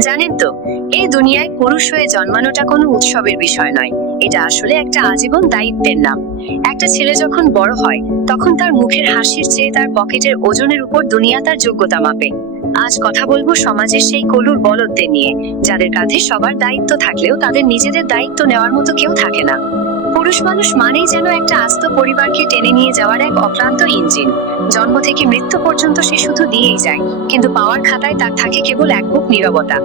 জানেন তো, এই দুনিয়ায় পুরুষ হয়ে জন্মানোটা কোনো উৎসবের বিষয় নয়। এটা আসলে একটা আজীবন দায়িত্বের নাম। একটা ছেলে যখন বড় হয়, তখন তার মুখের হাসির চেয়ে তার পকেটের ওজনের উপর দুনিয়া তার যোগ্যতা মাপে। আজ কথা বলবো সমাজের সেই কলুর বলদদের নিয়ে, যাদের কাঁধে সবার দায়িত্ব থাকলেও তাদের নিজেদের দায়িত্ব নেওয়ার মতো কেউ থাকে না। পুরুষ মানুষ মানেই যেন একটা আস্ত পরিবারকে টেনে নিয়ে যাওয়ার এক অক্লান্ত ইঞ্জিন। জন্ম থেকে মৃত্যু পর্যন্ত সে শুধু দিয়েই যায়, কিন্তু পাওয়ার খাতায় তার থাকে কেবল এক বুক নীরবতা।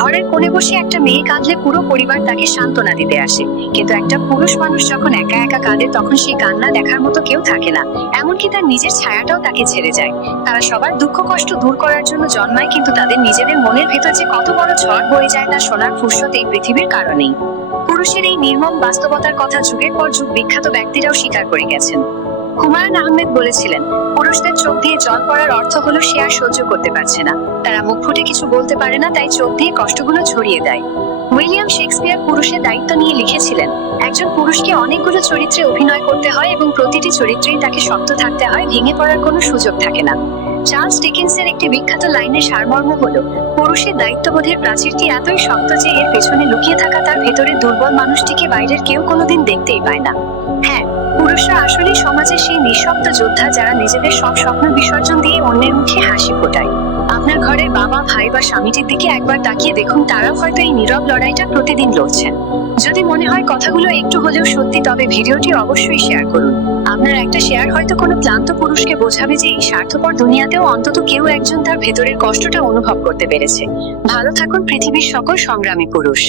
ঘরের কোণে বসে একটা মেয়ে কাঁদলে পুরো পরিবার তাকে সান্ত্বনা দিতে আসে, কিন্তু একটা পুরুষ মানুষ যখন একা একা কাঁদে তখন সেই কান্না দেখার মতো কেউ থাকে না। এমনকি তার নিজের ছায়াটাও তাকে ছেড়ে যায়। তারা সবার দুঃখ কষ্ট দূর করার জন্য জন্মায়, কিন্তু তাদের নিজেদের মনের ভেতর যে কত বড় ঝড় বয়ে যায় তা শোনার ফুরসত এই পৃথিবীর কারণেই। পুরুষের এই নির্মম বাস্তবতার কথা যুগের পর যুগ বিখ্যাত ব্যক্তিরাও স্বীকার করে গেছেন। হুমায়ুন আহমেদ বলেছিলেন, পুরুষদের চোখ দিয়ে জল পড়ার অর্থ হলো সে আর সহ্য করতে পারছে না। তারা মুখ ফুটে কিছু বলতে পারে না, তাই চোখ দিয়ে কষ্টগুলো ছড়িয়ে দেয়। উইলিয়াম শেক্সপিয়ার পুরুষের দায়িত্ব নিয়ে লিখেছিলেন, একজন পুরুষকে অনেকগুলো চরিত্রে অভিনয় করতে হয় এবং প্রতিটি চরিত্রেই তাকে শক্ত থাকতে হয়, ভেঙে পড়ার কোনো সুযোগ থাকে না। চার্লস ডিকেন্সের একটি বিখ্যাত লাইনের সারমর্ম হলো, পুরুষের দায়িত্ববোধের প্রাচীরটি এতই শক্ত যে এর পেছনে লুকিয়ে থাকা তার ভেতরের দুর্বল মানুষটিকে বাইরের কেউ কোনোদিন দেখতেই পায় না। হ্যাঁ, পুরুষরা আসলেই সমাজের সেই নিঃশব্দ যোদ্ধা, যারা নিজেদের সব স্বপ্ন বিসর্জন দিয়ে অন্যের মুখে হাসি ফোটায়। আপনার ঘরের বাবা, ভাই বা স্বামীটির দিকে একবার তাকিয়ে দেখুন, তারাও হয়তো এই নীরব লড়াইটা প্রতিদিন লড়ছেন। যদি মনে হয় কথাগুলো একটু হলেও সত্যি, তবে ভিডিওটি অবশ্যই শেয়ার করুন। আপনার একটা শেয়ার হয়তো কোনো ক্লান্ত পুরুষকে বোঝাবে যে এই স্বার্থপর দুনিয়াতেও অন্তত কেউ একজন তার ভেতরের কষ্টটা অনুভব করতে পেরেছে। ভালো থাকুন পৃথিবীর সকল সংগ্রামী পুরুষ।